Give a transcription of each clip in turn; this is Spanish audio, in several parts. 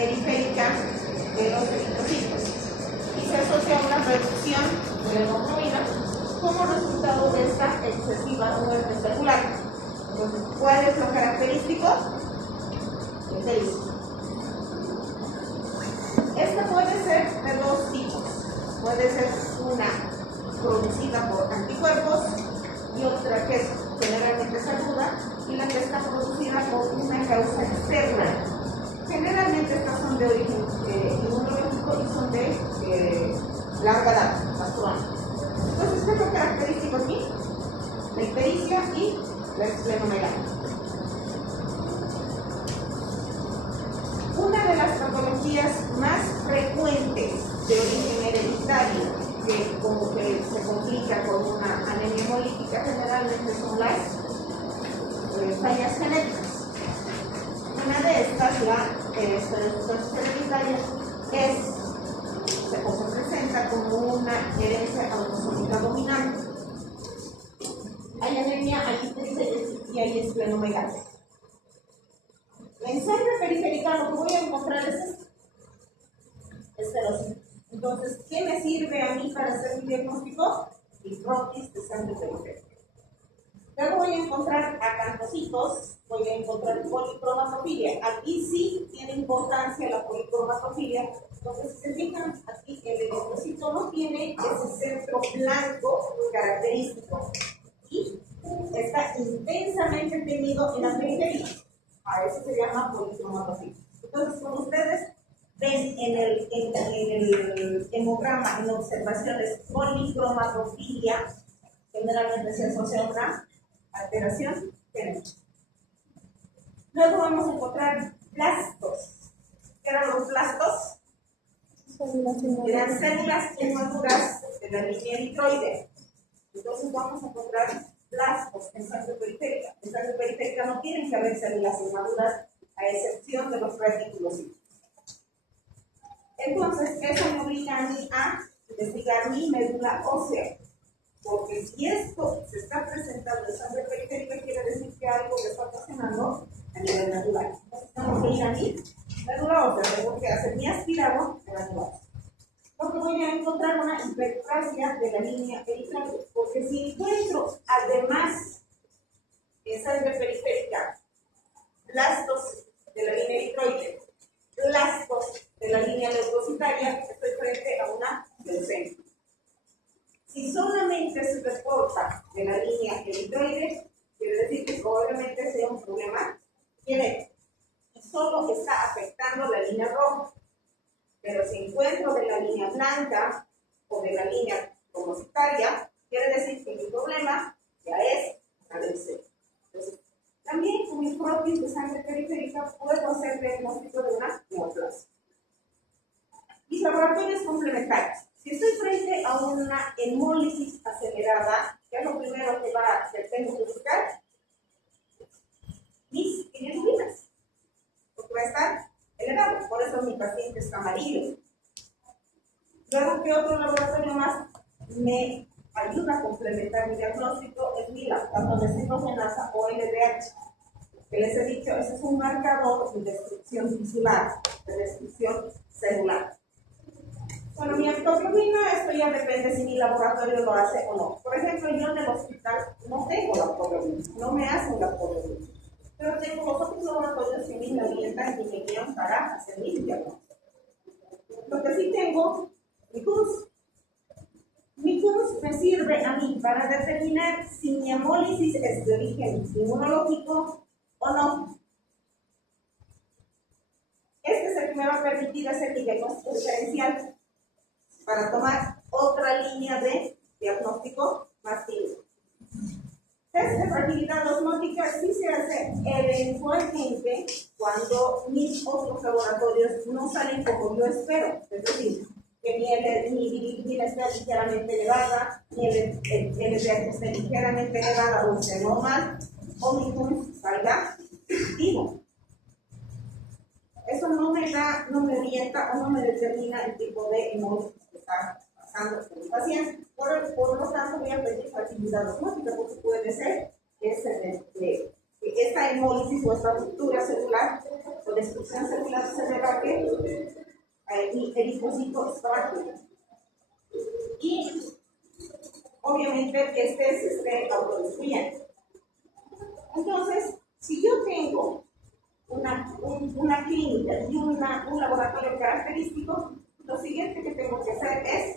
periférica de los eritrocitos y se asocia a una reducción de la hemoglobina como resultado de esta excesiva muerte celular. Entonces, ¿cuál es lo característico? El seis. Esta puede ser de dos tipos. Puede ser una producida por anticuerpos y otra que generalmente es aguda y la que está producida por una causa externa. Generalmente estas son de origen inmunológico y son de larga data, actual. Entonces, ¿qué es lo característico aquí? La ictericia y la esplenomegalia. Una de las patologías más frecuentes de origen hereditario que como que se complica con una anemia hemolítica generalmente son las fallas genéticas. Una de estas, la estereosis hereditaria, se presenta como una herencia autosómica dominante. Hay anemia, hay ictericia y hay esplenomegalia. En sangre periférica lo que voy a encontrar es esterosis. Entonces, ¿qué me sirve a mí para hacer mi diagnóstico? Fibrosis de sangre periférica. Luego voy a encontrar acantocitos, voy a encontrar policromatofilia. Aquí sí tiene importancia la policromatofilia. Entonces, si se fijan, aquí el eritrocito no tiene ese centro blanco característico y está intensamente teñido en la periferia. A eso se llama policromatofilia. Entonces, como ustedes ven en el hemograma, en observaciones, policromatofilia, generalmente se asocia a una alteración genética. Luego vamos a encontrar blastos. ¿Qué eran los blastos? Eran células inmaduras de la línea eritroide. Entonces vamos a encontrar blastos en sangre periférica. En sangre periférica no tienen que haber células inmaduras, a excepción de los retículos. Entonces, eso me obliga a mí a investigar mi médula ósea. Porque si esto se está presentando en sangre periférica, quiere decir que algo le está ocasionando a nivel natural. Entonces, tengo que ir a mi médula ósea, tengo que hacer mi aspirado de médula ósea. Porque voy a encontrar una hiperplasia de la línea eritroide. Porque si encuentro, además, en sangre periférica, blastos de la línea eritroide, blastos de la línea leucocitaria, estoy frente a una leucemia. Si solamente se reporta de la línea eritroide, quiere decir que probablemente sea un problema genético y solo está afectando la línea roja. Pero si encuentro de la línea blanca o de la línea cromocitaria, quiere decir que mi problema ya es la leucemia. Entonces, también con mis propios de sangre periférica puedo hacer diagnóstico de una neoplasia. Mis laboratorios complementarios. Si estoy frente a una hemólisis acelerada, ¿qué es lo primero que tengo que buscar? Mis bilirrubinas, porque va a estar elevado, por eso mi paciente está amarillo. Luego, ¿qué otro laboratorio más me ayuda a complementar mi diagnóstico? Es mi lactato desendogenasa o LDH. Que les he dicho, ese es un marcador de destrucción tisular, de destrucción celular. Bueno, mi hemoglobina, esto ya depende si mi laboratorio lo hace o no. Por ejemplo, yo en el hospital no tengo la hemoglobina, no me hacen la hemoglobina. Pero tengo los otros laboratorios que me orientan y me guían para hacer mi diagnóstico. Lo que sí tengo, mi CURS. Mi CURS me sirve a mí para determinar si mi hemólisis es de origen inmunológico o no. Este es el que me va a permitir hacer mi diagnóstico diferencial para tomar otra línea de diagnóstico más fino. Test de fragilidad osmótica sí se hace eventualmente cuando mis otros laboratorios no salen como yo espero. Es decir, que mi bilirrubina está ligeramente elevada, mi LDH esté ligeramente elevada o esté normal, o mi CURS salga activo. Eso no me orienta o no me determina el tipo de hemólisis que está pasando con el paciente. Por lo tanto, voy a pedir fragilidad osmótica, porque puede ser que esta hemólisis o esta ruptura celular o destrucción celular cerebral que el eritrocito es frágil. Y obviamente se esté autodestruyendo. Entonces, si yo tengo una clínica y un laboratorio característico, lo siguiente que tengo que hacer es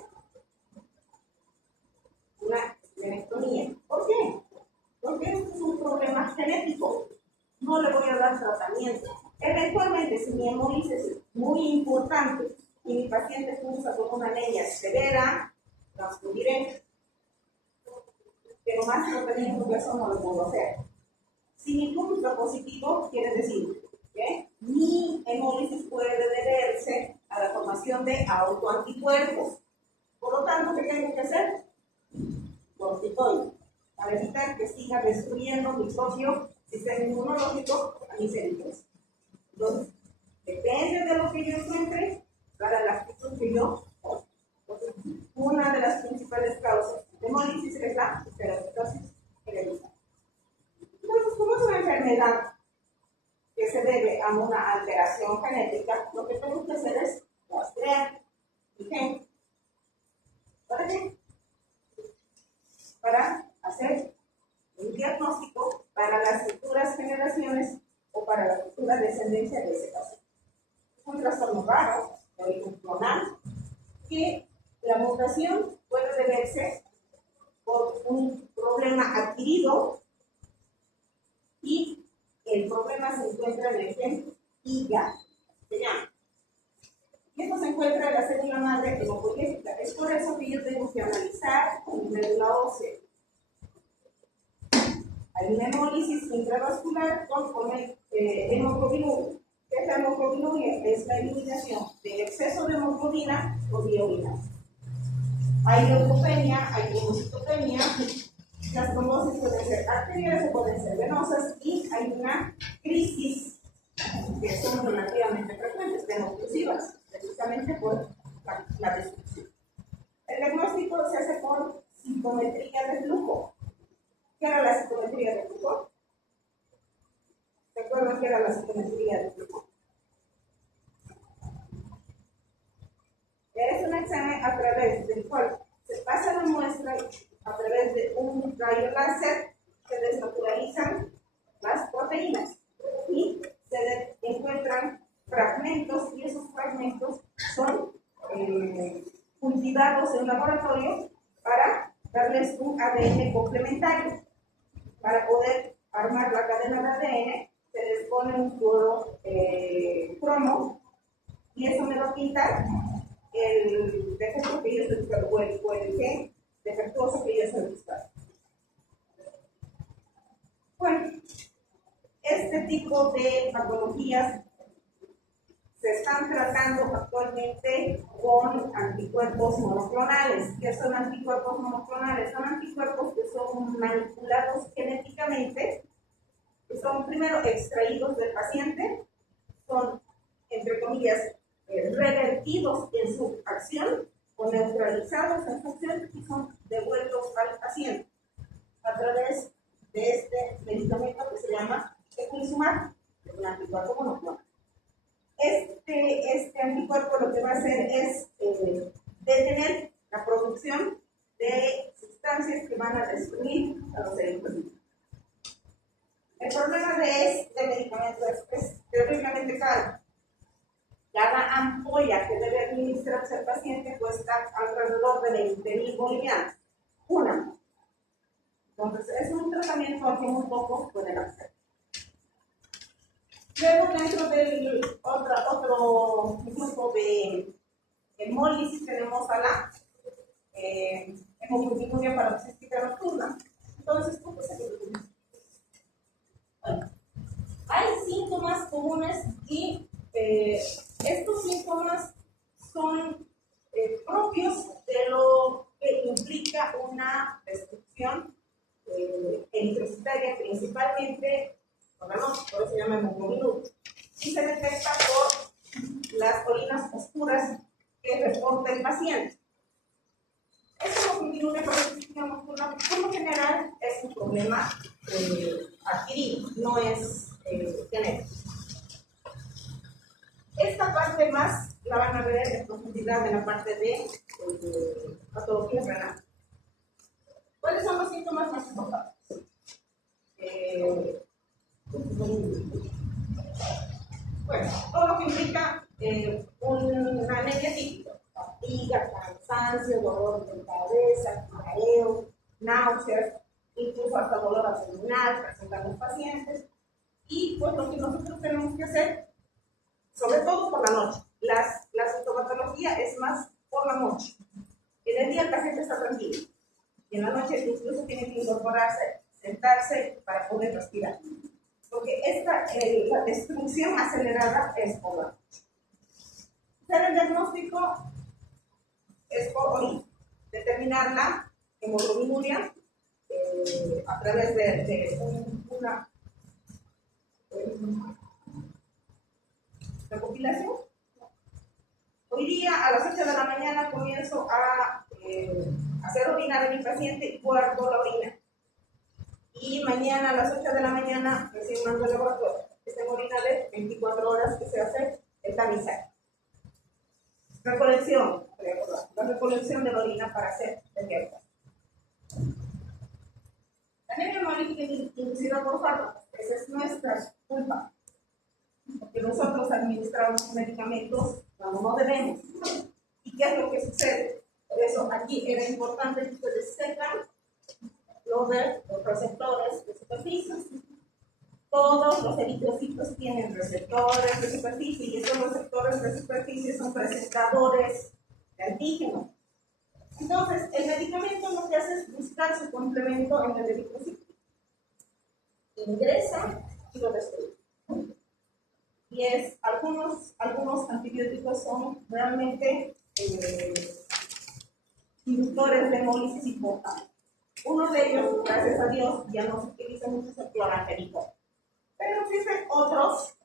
una esplenectomía. ¿Por qué? Porque es un problema genético. No le voy a dar tratamiento. Eventualmente, si mi hemólisis es muy importante y mi paciente cursa con una anemia severa, transfundiré. Pero más tratamiento que eso no lo puedo hacer. Si mi punto es positivo, quiere decir que mi hemólisis puede deberse a la formación de autoanticuerpos. Por lo tanto, ¿qué tengo que hacer? Corticoide, para evitar que siga destruyendo mi propio sistema inmunológico a mis células. Entonces, depende de lo que yo encuentre, para la actitud que yo tomo. Una de las principales causas de hemólisis es la esterosis hereditaria. Entonces, como es una enfermedad que se debe a una alteración genética, lo que tengo que hacer es rastrear el gen. ¿Para qué? Para hacer un diagnóstico para las futuras generaciones o para la futura descendencia de ese caso. Es un trastorno raro, de origen clonal, que la mutación puede deberse por un problema adquirido y el problema se encuentra en el gen IGA, se llama. Y esto se encuentra en la célula madre hemopoyética. Es por eso que yo tengo que analizar mi médula ósea. Hay una hemólisis intravascular con hemoglobinuria. ¿Qué es la hemoglobinuria? Es la eliminación del exceso de hemoglobina por vía urinaria. Hay leucopenia, hay trombocitopenia. Las trombosis pueden ser arteriales o pueden ser venosas y hay una crisis que son relativamente frecuentes, veno-oclusivas, precisamente por la destrucción. El diagnóstico se hace por sintometría de flujo. ¿Qué era la sintometría de flujo? ¿Recuerdan qué era la sintometría de flujo? Es un examen a través del cual se pasa la muestra a través de un rayo láser, se desnaturalizan las proteínas y se encuentran fragmentos, y esos fragmentos son cultivados en laboratorio para darles un ADN complementario. Para poder armar la cadena de ADN, se les pone un fluoro cromo y eso me va a quitar el defecto que yo estoy buscando, o el gen defectuoso que yo estoy buscando. Bueno, este tipo de patologías se están tratando actualmente con anticuerpos monoclonales. ¿Qué son anticuerpos monoclonales? Son anticuerpos que son manipulados genéticamente, que son primero extraídos del paciente, son, entre comillas, revertidos en su acción o neutralizados en su acción y son devueltos al paciente a través de este medicamento que se llama eculizumab, un anticuerpo monoclonal. Este anticuerpo lo que va a hacer es detener la producción de sustancias que van a destruir a los eritrocitos. El problema de este medicamento es terriblemente caro. Cada ampolla que debe administrarse al paciente cuesta alrededor de 20,000 bolivianos. Una. Entonces, es un tratamiento al que muy pocos pueden hacer. Luego, dentro del otro grupo de hemólisis, tenemos a la hemoglobinuria paroxística nocturna. Entonces, ¿cómo se produce? Bueno, hay síntomas comunes y estos síntomas son propios de lo que implica una destrucción eritrocitaria, principalmente por la noche, por eso se llama hemoglobinuria. Y se detecta por las colinas oscuras que reporta el paciente. Esta hemoglobinuria paroxística nocturna, por lo general, es un problema adquirido, no es genético. Esta parte más la van a ver en profundidad en la parte de patología renal. ¿Cuáles son los síntomas más importantes? Bueno, todo lo que implica una anemia típica: fatiga, cansancio, dolor de cabeza, mareo, náuseas, incluso hasta dolor abdominal presentan los pacientes. Y pues lo que nosotros tenemos que hacer, sobre todo por la noche, la sintomatología es más por la noche. En el día el paciente está tranquilo, y en la noche incluso tiene que incorporarse, sentarse para poder respirar, porque la destrucción acelerada es por la noche. El diagnóstico es por orina, determinar la hemoglobinuria a través de una recopilación. Hoy día a las 8 de la mañana comienzo a hacer orina de mi paciente y guardo la orina. Y mañana a las 8 de la mañana recién mando al laboratorio. Es una orina de 24 horas que se hace el tamizaje. Recolección, la recolección de la orina para hacer el diagnóstico. La anemia hemolítica inducida por fármacos, esa es nuestra culpa, porque nosotros administramos medicamentos cuando no debemos. ¿Y qué es lo que sucede? Por eso aquí era importante que ustedes sepan lo de los receptores de superficie. Todos los eritrocitos tienen receptores de superficie, y estos receptores de superficie son presentadores de antígenos. Entonces, el medicamento lo que hace es buscar su complemento en el eritrocito. Ingresa y lo destruye. Y algunos antibióticos son realmente inductores de hemólisis importantes. Uno de ellos, gracias a Dios, ya no se utiliza mucho, es el cloranfenicol. Pero existen otros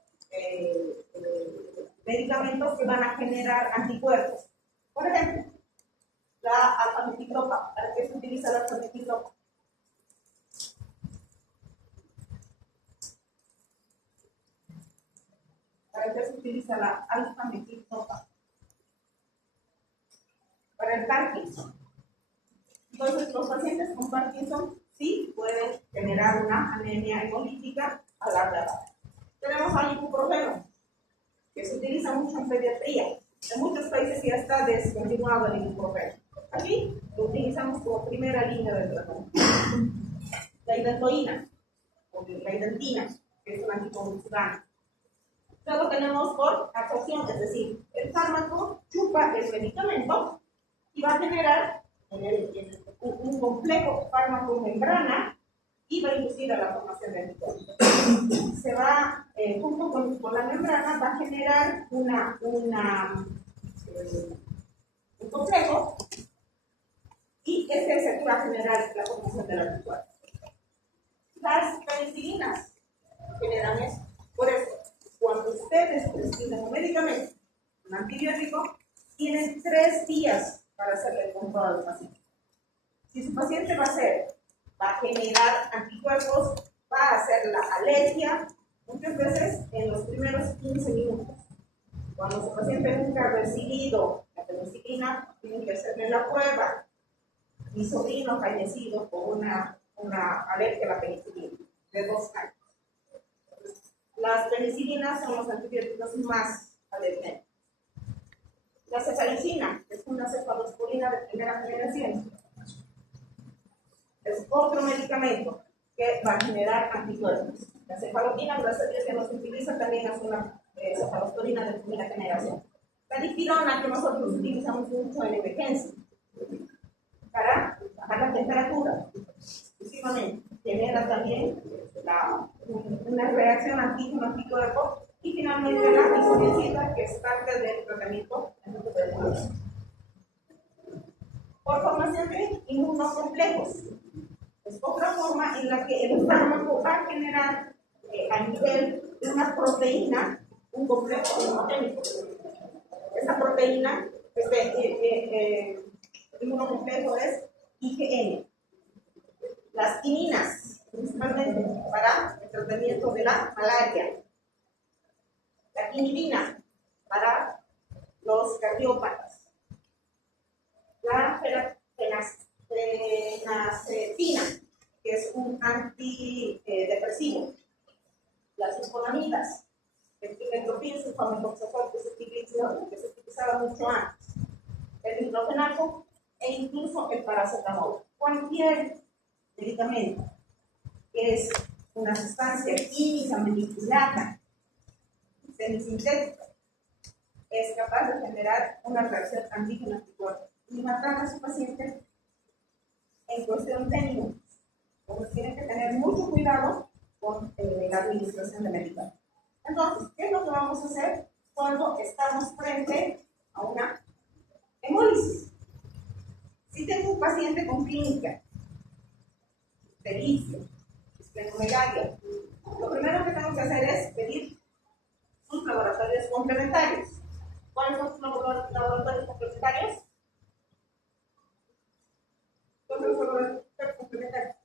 medicamentos que van a generar anticuerpos. Por ejemplo, la alfa-metildopa. ¿Para qué se utiliza la alfa-metildopa? ¿Para qué se utiliza la alfa-metildopa? Para el Parkinson. Entonces, los pacientes con Parkinson sí pueden generar una anemia hemolítica a larga edad. Tenemos al ibuprofeno, que se utiliza mucho en pediatría. En muchos países ya está descontinuado el ibuprofeno. Aquí lo utilizamos como primera línea de tratamiento. La identoína, o la identina, que es un anticonvulsivante. Luego tenemos por absorción, es decir, el fármaco chupa el medicamento y va a generar un complejo fármaco-membrana y va a inducir a la formación de anticuerpos. Se va, junto con la membrana, va a generar un complejo, y ese va a generar la formación del anticuerpo. Las penicilinas generan eso. Por eso, cuando ustedes prescriben un medicamento, un antibiótico, tienen 3 días para hacerle el control al paciente. Si su paciente va a generar anticuerpos, va a hacer la alergia, muchas veces en los primeros 15 minutos. Cuando su paciente nunca ha recibido la penicilina, tienen que hacerle la prueba. Mi sobrino fallecido con una alergia a la penicilina de 2 años. Las penicilinas son los antibióticos más alergénicos. La cefalicina es una cefalosporina de primera generación. Es otro medicamento que va a generar anticuerpos. La cefaloquina, gracias a Dios, que nos utiliza también es una cefalosporina de primera generación. La dipirona, que nosotros utilizamos mucho en emergencia para bajar la temperatura, exclusivamente, genera también una reacción antígeno-anticuerpo. Y finalmente la isoniazida, que es parte del tratamiento por formación de inmunocomplejos. Es otra forma en la que el fármaco va a generar a nivel de una proteína un complejo inmunogénico. Esa proteína, inmunocomplejo es IgM. Las quininas, principalmente para el tratamiento de la malaria. La quinidina para los cardiópatas. La fenacetina, que es un antidepresivo. Las sulfonamidas, el trimestoprim, sulfamethoxazol, que se utilizaba mucho antes. El diclofenaco e incluso el paracetamol. Cualquier medicamento que es una sustancia química manipulada, semisintética, es capaz de generar una reacción antígeno-anticuerpo y matar a su paciente en cuestión de minutos. Entonces tienen que tener mucho cuidado con la administración de medicamentos. Entonces, ¿qué es lo que vamos a hacer cuando estamos frente a una hemólisis? Si tengo un paciente con clínica, pericia, esplenomegalia, lo primero que tengo que hacer es pedir sus laboratorios complementarios. ¿Cuáles son sus laboratorios complementarios? ¿Cuáles son los laboratorios complementarios?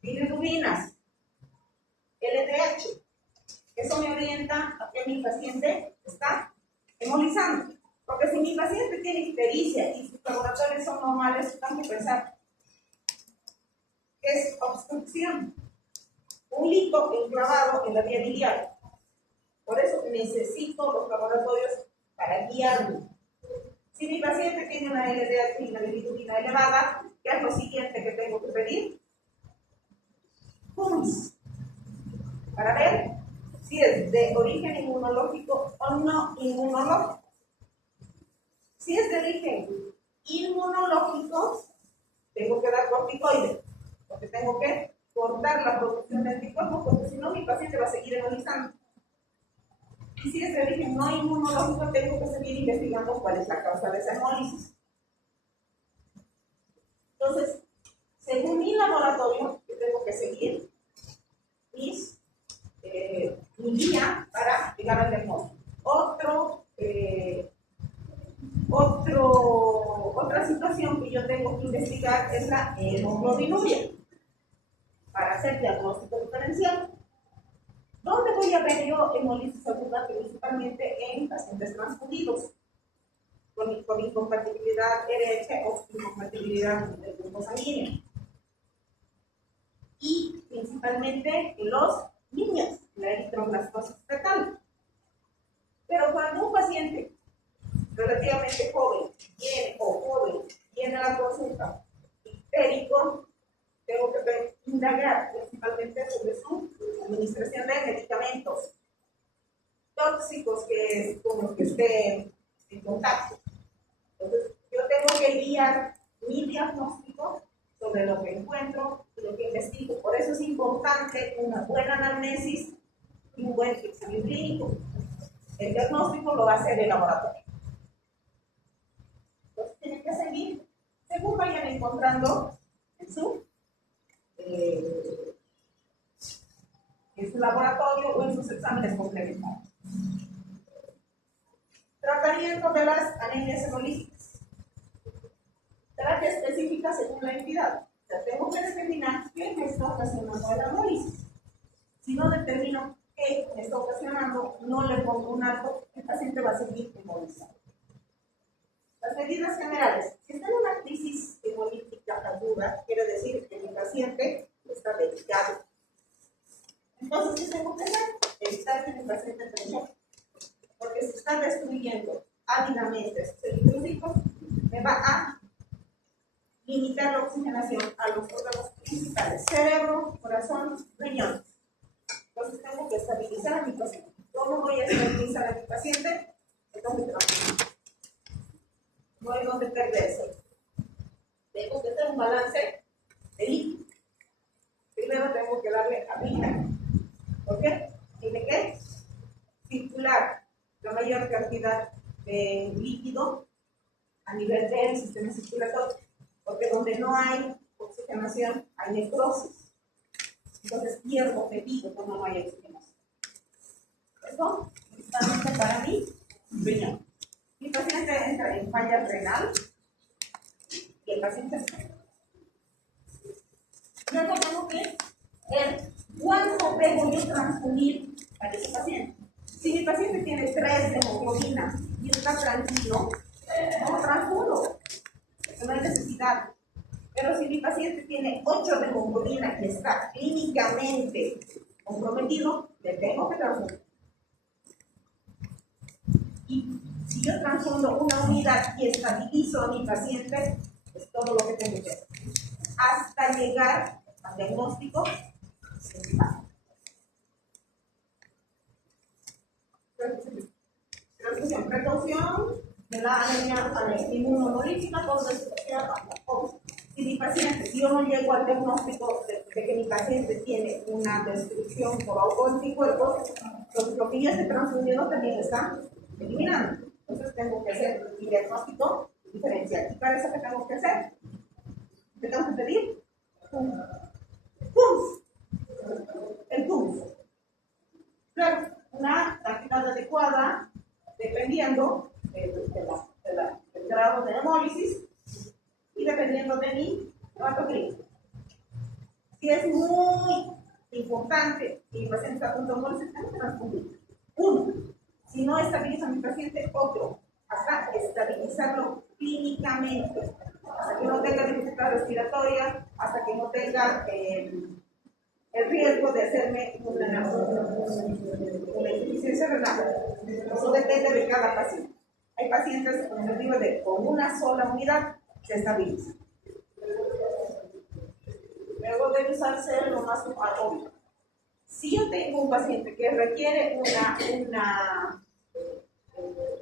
Bilirrubinas, LDH. Eso me orienta a que mi paciente está hemolizando. Porque si mi paciente tiene ictericia y sus laboratorios son normales, tengo que pensar que es obstrucción. Un líquido enclavado en la vía biliar. Por eso necesito los laboratorios para guiarme. Si mi paciente tiene una LDH y una bilirrubina elevada, ¿qué es lo siguiente que tengo que pedir? PUMS, para ver si es de origen inmunológico o no inmunológico. Si es de origen inmunológico, tengo que dar corticoides, porque tengo que cortar la producción de anticuerpos, porque si no mi paciente va a seguir hemolizando. Y si es de origen no inmunológico, tengo que seguir investigando cuál es la causa de esa hemólisis. Entonces, según mi laboratorio, yo tengo que seguir mi guía para llegar al diagnóstico. Otra situación que yo tengo que investigar es la hemoglobinuria para hacer diagnóstico diferencial. ¿Dónde voy a ver yo hemólisis aguda? Principalmente en pacientes transfundidos con incompatibilidad RH o incompatibilidad del grupo sanguíneo. Y principalmente en los niños, la eritroblastosis fetal. Pero cuando un paciente relativamente joven viene a la consulta ictérico, tengo que indagar principalmente sobre su administración de medicamentos tóxicos con los que esté en contacto. Entonces, yo tengo que guiar mi diagnóstico sobre lo que encuentro y lo que investigo. Por eso es importante una buena anamnesis y un buen examen clínico. El diagnóstico lo va a hacer el laboratorio. Entonces, tienen que seguir según vayan encontrando en su laboratorio o en sus exámenes complementarios. Tratamiento de las anemias hemolíticas. Terapia específica según la entidad. O sea, tengo que determinar qué me está ocasionando la hemólisis. Si no determino qué me está ocasionando, no le pongo un alto, el paciente va a seguir hemolizando. Las medidas generales. Si está en una crisis hemolítica aguda, quiere decir que mi paciente está delicado. Entonces, ¿qué tengo que hacer? Evitar que mi paciente entre en shock. Porque si está destruyendo ávidamente sus eritrocitos, me va a limitar la oxigenación a los órganos principales: cerebro, corazón, riñones. Entonces, tengo que estabilizar a mi paciente. ¿Cómo voy a estabilizar a mi paciente? Entonces, no hay donde perderse. Tengo que hacer un balance de líquido. Primero tengo que darle a vida. ¿Por qué? Tiene que circular la mayor cantidad de líquido a nivel del sistema circulatorio. Porque donde no hay oxigenación, hay necrosis. Entonces pierdo pedido cuando no hay oxigenación. Eso, principalmente para mí, riñón. Mi paciente entra en falla renal y el paciente se luego tengo que ver cuánto debo yo transfundir para ese paciente. Si mi paciente tiene 3 de hemoglobina y está tranquilo, no transfundo, no hay necesidad. Pero si mi paciente tiene 8 de hemoglobina y está clínicamente comprometido, le tengo que transfundir. Y si yo transfundo una unidad y estabilizo a mi paciente, es todo lo que tengo que hacer. Hasta llegar al diagnóstico principal. Precaución de la anemia inmunohemorítica por destrucción. Si mi paciente, si yo no llego al diagnóstico de que mi paciente tiene una destrucción por autoanticuerpos, entonces lo que ya esté transfundiendo también está eliminando. Entonces tengo que hacer mi diagnóstico diferencial. ¿Y para eso qué tengo que hacer? ¿Qué tengo que pedir? TUMS. El TUMS. Claro, una cantidad adecuada dependiendo del grado de hemólisis y dependiendo de mi hematocrito. Si es muy importante y mi paciente está a punto de hemólisis, tengo que transfundir. Uno, si no estabiliza a mi paciente, otro, hasta estabilizarlo clínicamente, hasta que no tenga dificultad respiratoria, hasta que no tenga el riesgo de hacerme una insuficiencia renal. Eso depende de cada paciente. Hay pacientes con el riesgo de con una sola unidad se estabiliza. Luego debe usarse lo más obvio. Si yo tengo un paciente que requiere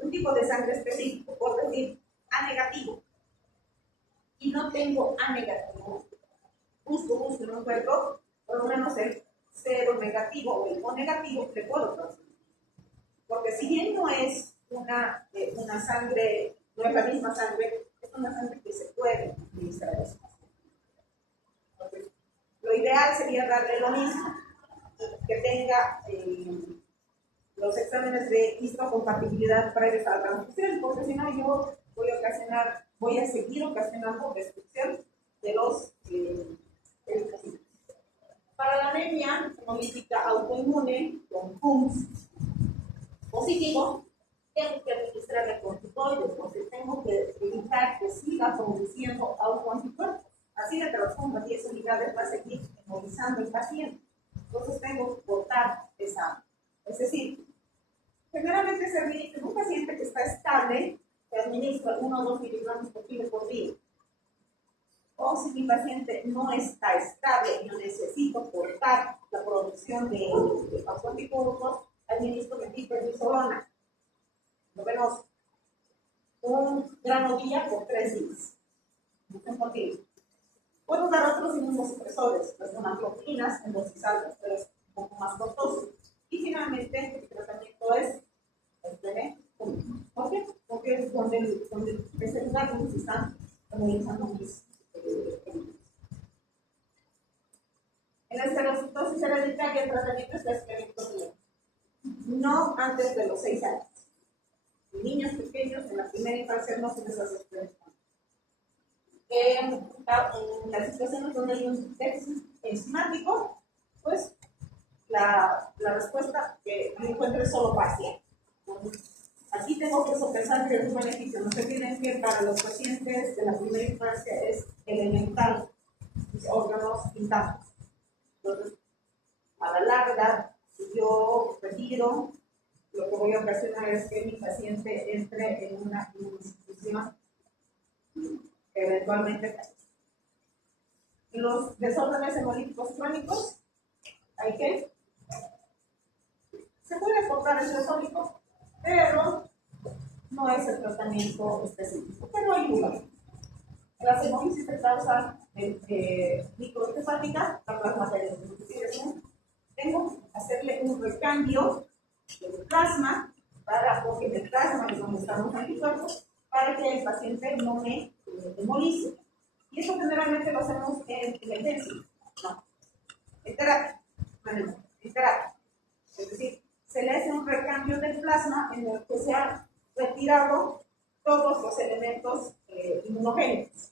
un tipo de sangre específico, por decir A negativo, y no tengo A negativo, busco en un cuerpo, por lo menos el 0 negativo o el O negativo, le puedo transferir. Porque si bien no es una sangre, no es la misma sangre, es una sangre que se puede utilizar. Entonces, lo ideal sería darle lo mismo, que tenga los exámenes de histocompatibilidad previos a la transfusión, porque si no yo voy a seguir ocasionando destrucción de los eritrocitos. Para la anemia hemolítica autoinmune con PUMS positivo, tengo que administrarle corticoides, porque tengo que evitar que siga produciendo autoanticuerpos. Así de transfundo 10 unidades va a seguir hemolizando el paciente. Entonces tengo que cortar esa. Es decir, generalmente se administra en un paciente que está estable, se administra 1 o 2 miligramos por kilo por día. O si mi paciente no está estable y yo necesito cortar la producción de autoanticuerpos, administro metiperidazolona. Lo vemos, 1 gramo día por 3 días. Puedo dar otros inmunosupresores, las monaclopinas en dosis altas, pero es un poco más costoso. Y finalmente, el tratamiento es el TB. ¿Por qué? Porque es donde es el lugar donde se están analizando mis. En la esclerosis hereditaria, el tratamiento es la esclerotomía. No antes de los 6 años. Niños pequeños en la primera infancia no se les hace esclerotomía. En las situaciones donde hay un déficit enzimático, pues la respuesta que yo encuentro es solo parcial. Aquí tengo que sopesar que los beneficios. No se olviden que para los pacientes de la primera infancia es elemental, órganos intactos. Entonces, a la larga, si yo retiro, lo que voy a ocasionar es que mi paciente entre en una institución que eventualmente y los desórdenes hemolíticos crónicos, hay que se puede cortar el hemolítico, pero no es el tratamiento específico, pero ayuda. La hemólisis se causa microhepática, la plasmateria. Tengo que hacerle un recambio de plasma porque el plasma es donde están los anticuerpos, para que el paciente no me hemolice. Y eso generalmente lo hacemos en emergencia, no, en terapia. Bueno, en terapia. Es decir, se le hace un recambio del plasma en el que se han retirado todos los elementos inmunogénicos.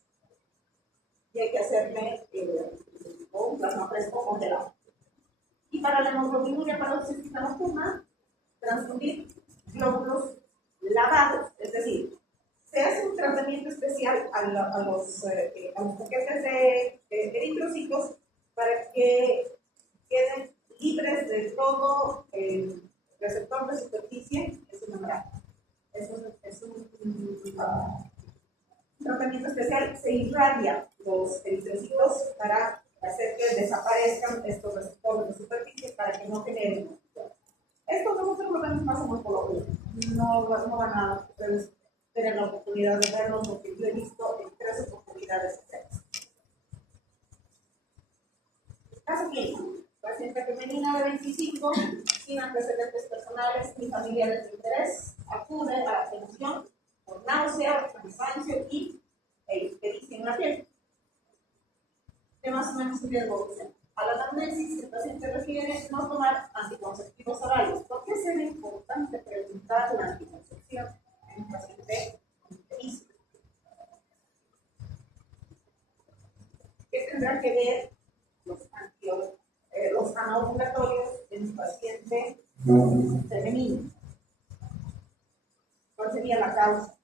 Y hay que hacerle un plasma fresco congelado. Y para la hemoglobinuria paroxística nocturna, transfundir glóbulos lavados, es decir, se hace un tratamiento especial a los paquetes de eritrocitos para que queden libres de todo el receptor de superficie en su membrana. Es un tratamiento especial, se irradia los eritrocitos para hacer que desaparezcan estos receptores de superficie para que no generen. Esto nosotros lo vemos más en oncología. No van a ustedes tener la oportunidad de verlo porque yo he visto en 3 oportunidades diferentes. Caso clínico. Paciente femenina de 25, sin antecedentes personales ni familiares de interés, acude a la atención por náusea, cansancio y ictericia en la piel. ¿Qué más o menos sería el evolución? A la anamnesis, el paciente refiere no tomar anticonceptivos orales. ¿Por qué sería importante preguntar la anticoncepción en un paciente ictericia? ¿Qué tendrá que ver los anovulatorios en un paciente femenino? ¿Cuál sería la causa?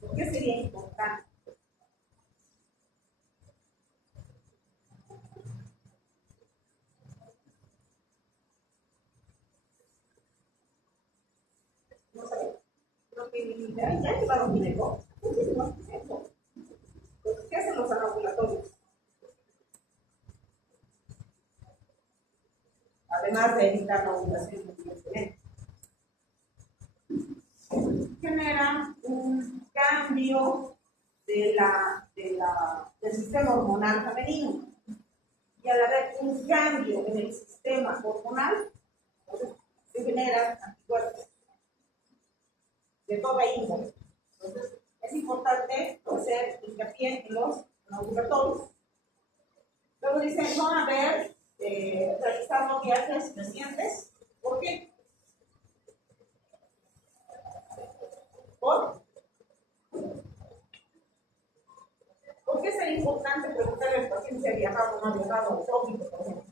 ¿Por qué sería importante? No sé. Creo que ya llevaron dinero. Muchísimo tiempo. ¿Qué hacen los anovulatorios? Además de evitar la ovulación, evidentemente, genera un cambio del sistema hormonal femenino. Y al haber un cambio en el sistema hormonal, entonces se generan anticuerpos de toda índole. Entonces, es importante hacer hincapié en los anovulatorios. Luego dicen no haber realizado viajes recientes. ¿Por qué? ¿Por qué sería importante preguntarle al paciente si ha viajado o no ha viajado al trópico, por ejemplo?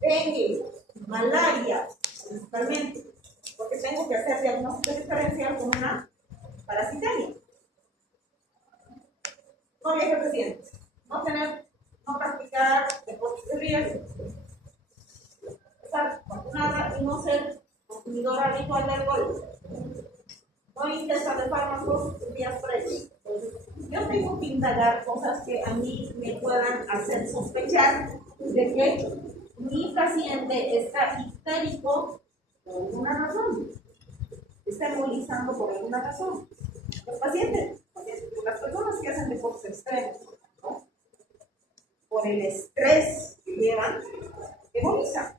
Dengue, malaria, principalmente, porque tengo que hacer diagnóstico diferencial con una parasitaria. No viajes recientes, no practicar deportes de riesgo, estar vacunada y no ser consumidora habitual de alcohol, no ingesta de fármacos días previos. Entonces, yo tengo que indagar cosas que a mí me puedan hacer sospechar de que mi paciente está histérico por alguna razón, está embolizando por alguna razón. Los pacientes, las personas que hacen deportes extremos, ¿no? Por el estrés que llevan, embolizan.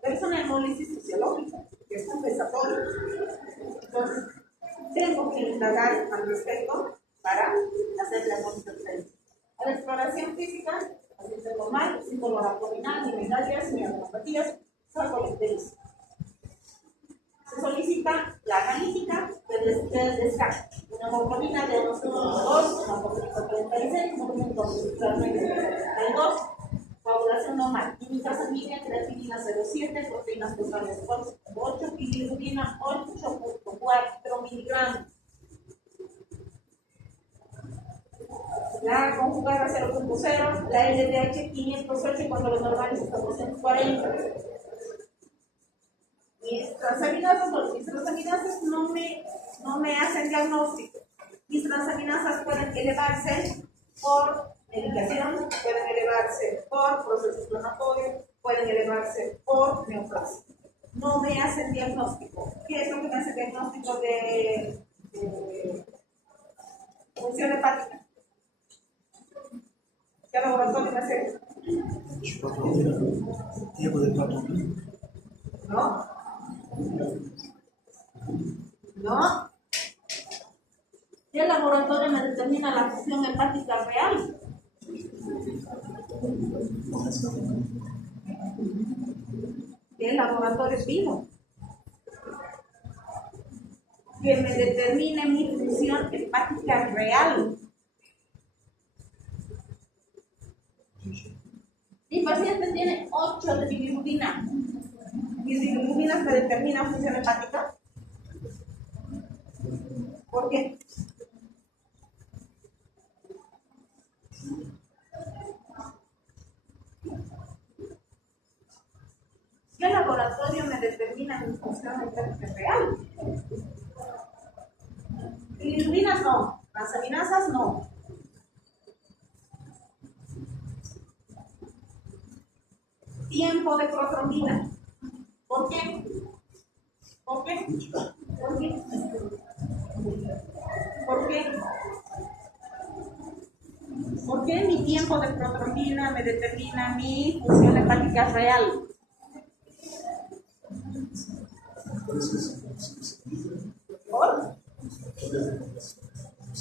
Pero es una hemólisis fisiológica, que es compensatoria. Entonces, tengo que indagar al respecto para hacer la consultación. A la exploración física, paciente normal, sin dolor abdominal, ni migrañas, ni adenopatías, salvo la ictericia. Se solicita la analítica del descarte. Una hemoglobina de 2,2, una hemoglobina 36, una hemoglobina 32, coagulación normal, química sanguínea, creatinina 0,7, proteínas totales 8, bilirrubina 8,4 miligramos. La conjugada 0,0, la LDH 508 cuando lo normal es hasta 240. Mis transaminasas no me hacen diagnóstico. Mis transaminasas pueden elevarse por medicación, pueden elevarse por proceso inflamatorio, pueden elevarse por neoplasia. No me hacen diagnóstico. ¿Qué es lo que me hace diagnóstico de función hepática? ¿Qué laboratorio me hace? ¿No? ¿No? ¿Qué laboratorio me determina la función hepática real? ¿Qué laboratorio es vivo? que me determine mi función hepática real. Mi paciente tiene 8 de bilirrubina. ¿Mis bilirrubinas me determinan función hepática? ¿Por qué? Si el laboratorio me determina mi función hepática real. Bilirrubinas no, transaminasas no. Tiempo de protrombina. ¿Por qué? ¿Por qué? ¿Por qué? ¿Por qué? ¿Por qué mi tiempo de protrombina me determina mi función hepática real?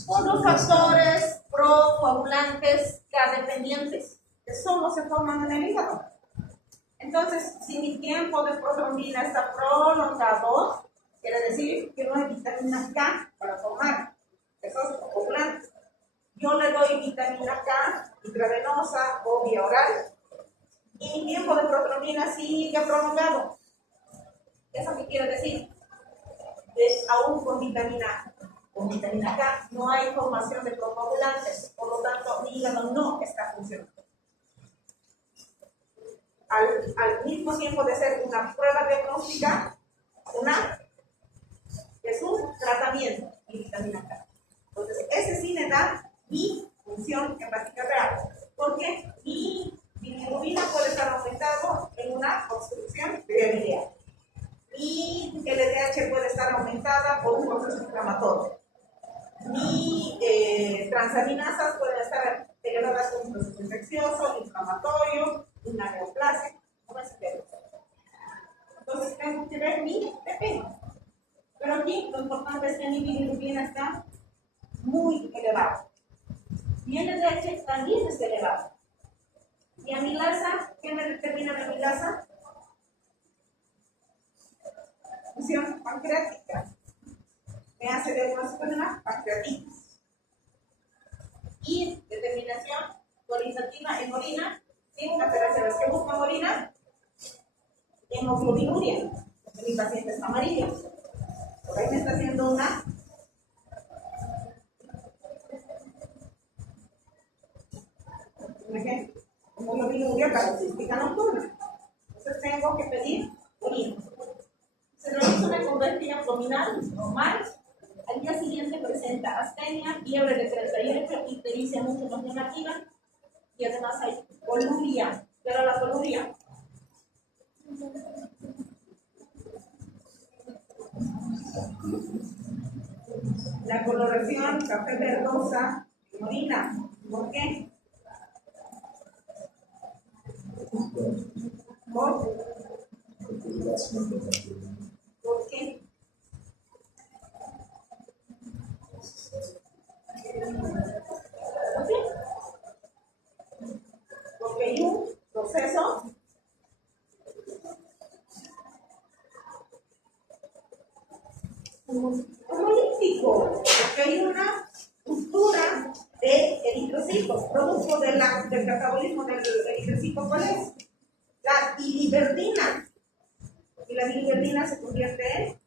Por los factores procoagulantes K-dependientes, que solo se forman en el hígado. Entonces, si mi tiempo de protrombina está prolongado, quiere decir que no hay vitamina K para formar esos coagulantes. Yo le doy vitamina K intravenosa o vía oral y mi tiempo de protrombina sigue prolongado. ¿Eso qué quiere decir? Que aún con vitamina K no hay formación de procoagulantes, por lo tanto mi hígado no está funcionando. Al mismo tiempo de ser una prueba diagnóstica, es un tratamiento de vitamina K. Entonces, ese sí me da mi función hepática real, porque mi bilirrubina puede estar aumentado en una obstrucción biliar. Mi LDH puede estar aumentada por un proceso inflamatorio. Mi transaminasas pueden estar elevadas por un proceso infeccioso, inflamatorio, una neoplasia, una esclerosis. Entonces tengo que ver mi PP. Pero aquí lo importante es que mi bilirrubina está muy elevado. Mi LDH también está elevado. Mi amilasa, ¿qué me determina la amilasa? Función pancreática. Me hace diagnóstico de una pancreatitis. Y determinación cualitativa en orina, sin alteraciones. ¿Qué busca en orina? Hemoglobinuria. Mi paciente está amarillo. Por ahí me está haciendo una ejemplo, hemoglobinuria paroxística nocturna. Entonces tengo que pedir orina. Se realiza una convertida abdominal normal. Al día siguiente presenta astenia, fiebre de 38, ictericia mucho más llamativa y además hay coluria. ¿Qué era la coluria? La coloración café verdosa en orina. ¿Por qué? ¿Por qué? Porque hay un proceso hemolítico, porque hay una ruptura de eritrocitos, producto del catabolismo del eritrocito. ¿Cuál es? La biliverdina. Y la biliverdina se convierte en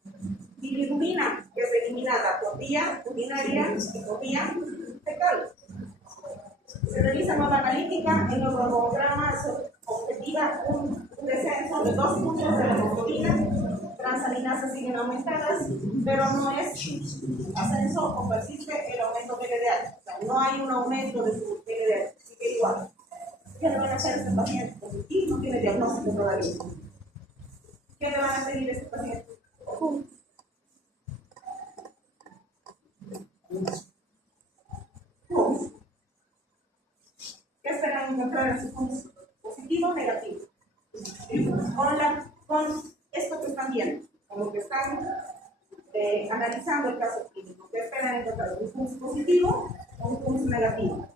bilirrubina, que es eliminada por vía urinaria y por vía fecal. Se realiza nueva analítica en el cronograma objetiva un descenso de 2 puntos de la hemoglobina, transaminasas siguen aumentadas, pero no es ascenso o persiste el aumento del LDH. O sea, no hay un aumento de su LDH, sigue igual. ¿Qué le van a hacer a este paciente? Y no tiene diagnóstico todavía. ¿Qué le van a pedir a este paciente? ¿Qué esperan encontrar en su punto? ¿Positivo o negativo? Con esto que están viendo, con lo que están analizando el caso clínico, ¿qué esperan encontrar? ¿Un punto positivo o un punto negativo?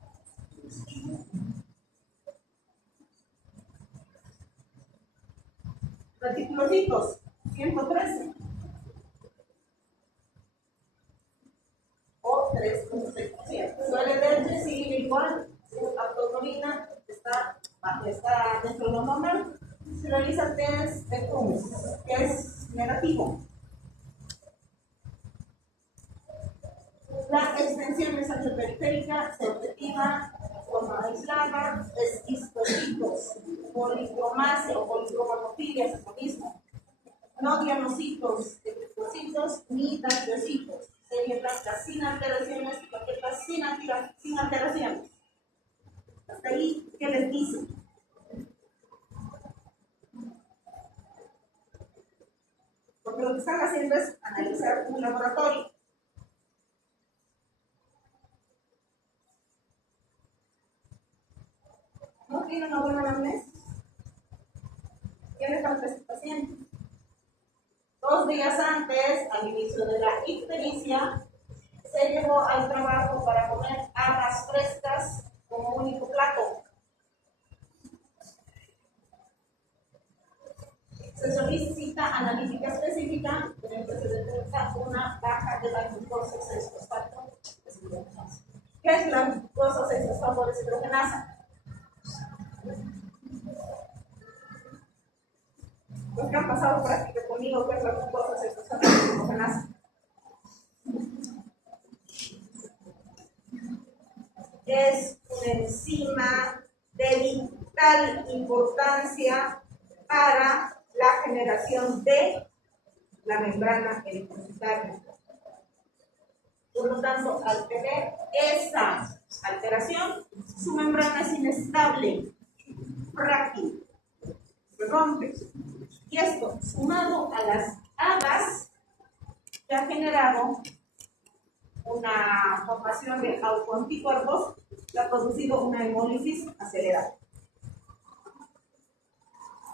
Reticulocitos, 113. 3.6%. Suele leche sigue igual, su autotomina está dentro de lo normal. Se realiza test de Cummings, que es negativo. La extensión mesanchoperiférica se objetiva de forma aislada, es histocitos, policromasia o policromatofilia, es lo mismo. No diagnocitos de triptocitos ni dactiocitos. Serie blanca sin alteraciones y plaquetas sin alteraciones. Hasta ahí, ¿qué les dice? Porque lo que están haciendo es analizar un laboratorio. ¿No tiene una buena anamnesis? ¿Qué le falta a este paciente? 2 días antes, al inicio de la ictericia, se llevó al trabajo para comer habas frescas como único plato. Se solicita analítica específica, en el que se detecta una baja de la glucosa 6-fosfato deshidrogenasa. ¿Qué es la glucosa 6-fosfato deshidrogenasa? Los que han pasado práctica conmigo, ¿qué es la glucosa 6-fosfato deshidrogenasa? Es una enzima de vital importancia para la generación de la membrana eritrocitaria. Por lo tanto, al tener esta alteración, su membrana es inestable, frágil, se rompe. Y esto, sumado a las habas, que ha generado una formación de autoanticuerpos, que ha producido una hemólisis acelerada.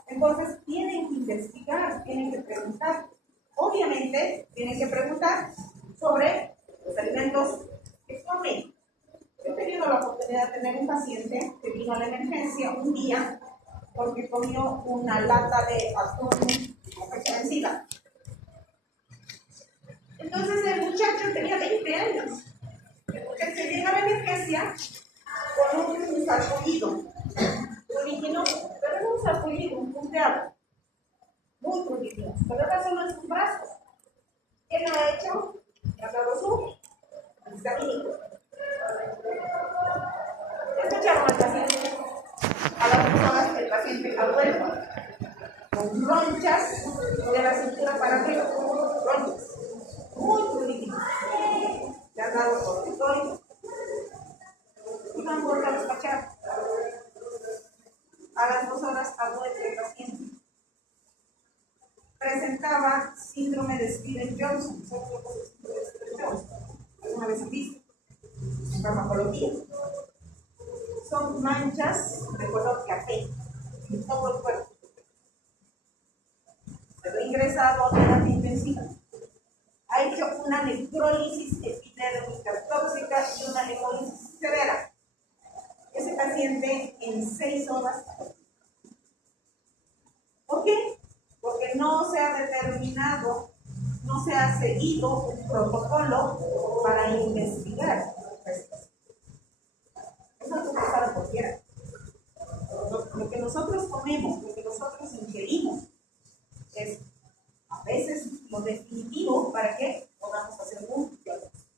Entonces, tienen que investigar, tienen que preguntar. Obviamente, tienen que preguntar sobre los alimentos que comen. He tenido la oportunidad de tener un paciente que vino a la emergencia un día porque comió una lata de atún con fecha vencida. Entonces, el muchacho tenía 20 años. Entonces, se llega a la emergencia con un sarpullido. Prurigino, pero era un sarpullido, un punteado. Muy prurigino. Pero era solo en sus brazos. ¿Qué lo ha hecho? Ha dado su antihistamínico. Escucharon al paciente. A las personas que el paciente ha vuelto con ronchas de la cintura para arriba. Ronchas. Muy prurigino. Le han dado corticoide. Y no han vuelto a despachar. A las 2 horas ha vuelto el paciente. Presentaba síndrome de Stevens-Johnson. ¿Saben lo que es síndrome de Stevens-Johnson? ¿Alguna vez han visto? En farmacología. Son manchas de color café en todo el cuerpo. Se lo ha ingresado a terapia intensiva. Ha hecho una necrólisis epidérmica tóxica y una hemólisis severa. Ese paciente en 6 horas. ¿Por qué? Porque no se ha determinado, no se ha seguido un protocolo para investigar. Eso no se sabe cualquiera. Lo que nosotros comemos, lo que nosotros ingerimos, es a veces lo definitivo para que podamos hacer un diagnóstico.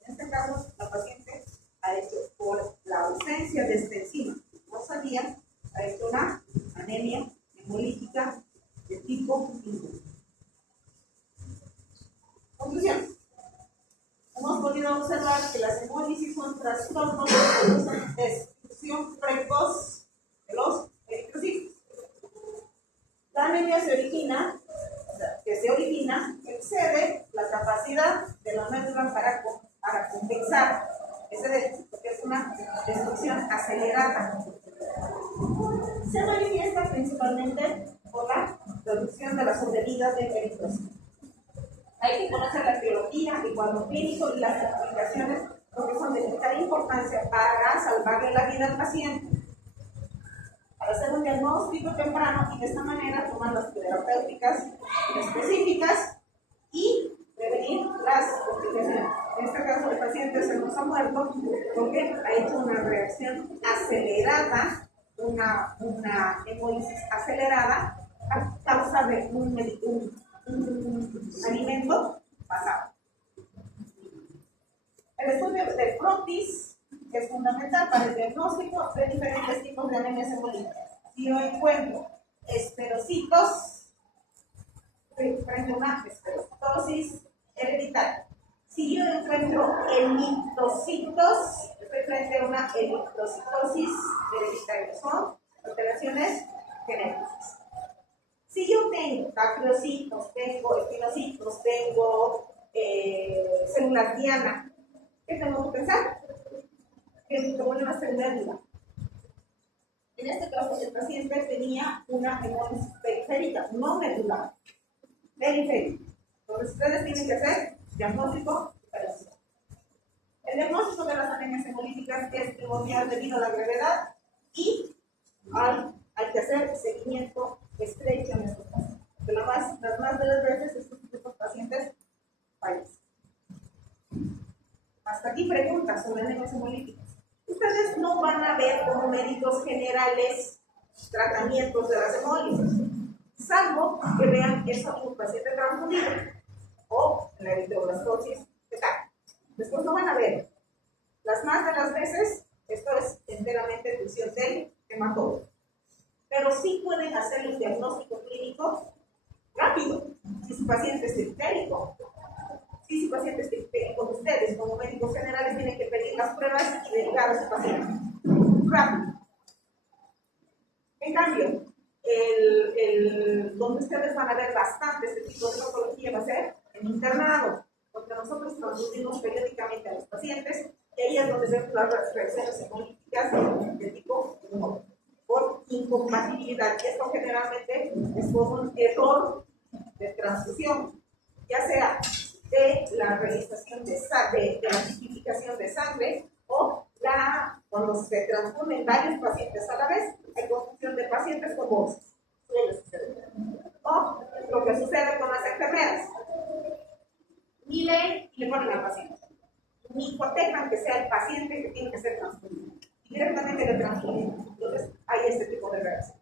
En este caso, la paciente ha hecho, por la ausencia de esta enzima, no sabía, ha hecho una anemia hemolítica de tipo 1. Conclusión. Hemos podido observar que las hemólisis son trastornos de destrucción precoz de los eritrocitos. La anemia se origina, excede la capacidad de la médula para compensar. Es una destrucción acelerada. Se manifiesta principalmente por la reducción de las sobrevidas de eritrocitos. Hay que conocer la etiología, el cuadro clínico y las complicaciones, porque son de vital importancia para salvarle la vida al paciente, para hacer un diagnóstico temprano y de esta manera tomar las terapéuticas específicas y prevenir las complicaciones. En este caso, el paciente ha muerto porque ha hecho una reacción acelerada, una hemólisis acelerada a causa de un alimento pasado. El estudio de Protis es fundamental para el diagnóstico de diferentes tipos de anemias hemolíticas. Si yo encuentro esterocitos frente a una esterocitosis hereditaria, si yo encuentro eritrocitos, estoy frente a una eritrocitosis hereditaria, son alteraciones genéticas. Si yo tengo bacteriocitos, tengo espinocitos, tengo células diana, ¿qué tengo que pensar? Que tengo una célula viva. En este caso, el paciente tenía una hemólisis periférica, no medular, periférica. Entonces, ustedes tienen que hacer diagnóstico diferencial. El diagnóstico de las anemias hemolíticas es primordial debido a la gravedad y hay que hacer seguimiento estrecho en estos pacientes. Porque las más de las veces estos pacientes fallecen. Hasta aquí preguntas sobre anemias hemolíticas. Ustedes no van a ver como médicos generales tratamientos de las hemólisis, salvo que vean que son un paciente transfundido o la eritroblastosis fetal. Después no van a ver. Las más de las veces, esto es enteramente función del hematólogo. Pero sí pueden hacer el diagnóstico clínico rápido, si su paciente es ictérico. Si su paciente es ictérico, ustedes como médicos generales tienen que pedir las pruebas y derivar a su paciente. Rápido. En cambio, donde ustedes van a ver bastante este tipo de patología va a ser en internado, porque nosotros transmitimos periódicamente a los pacientes y ahí es donde vemos las reacciones hemolíticas de tipo 1 por incompatibilidad, y esto generalmente es por un error de transfusión, ya sea de la realización de la tipificación de sangre o cuando se transfunden varios pacientes a la vez, hay confusión de pacientes con bolsas. O lo que sucede con las enfermeras. Ni leen y le ponen al paciente. Ni cotejan que sea el paciente que tiene que ser transfundido. Y directamente le transfunden. Entonces, hay este tipo de reacción.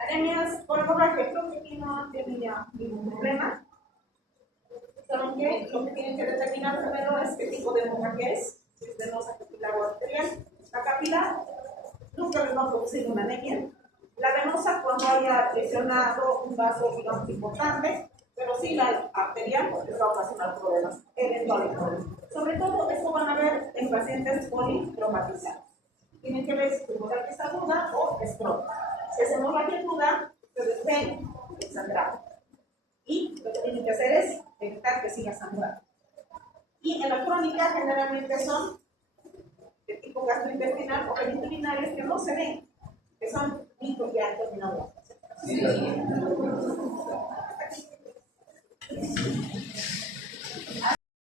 Anemias por hemorragia. Creo que aquí no tenía ningún problema. ¿Saben qué? Lo que tienen que determinar primero es qué tipo de hemorragia es. Si es venosa, capilar o arterial. La capilar nunca les va a producir una anemia. La venosa cuando haya lesionado un vaso, digamos, importante, pero sí la arterial les va a ocasionar problemas eventualmente. Sobre todo, esto van a ver en pacientes politraumatizados. Tienen que ver si es hemorragia aguda o es crónica. Si es hemorragia aguda, ustedes ven el sangrado. Y lo que tienen que hacer es evitar que siga sangrando. Y en la crónica generalmente son de tipo gastrointestinal o genitourinarios que no se ven, que son micro y han terminado.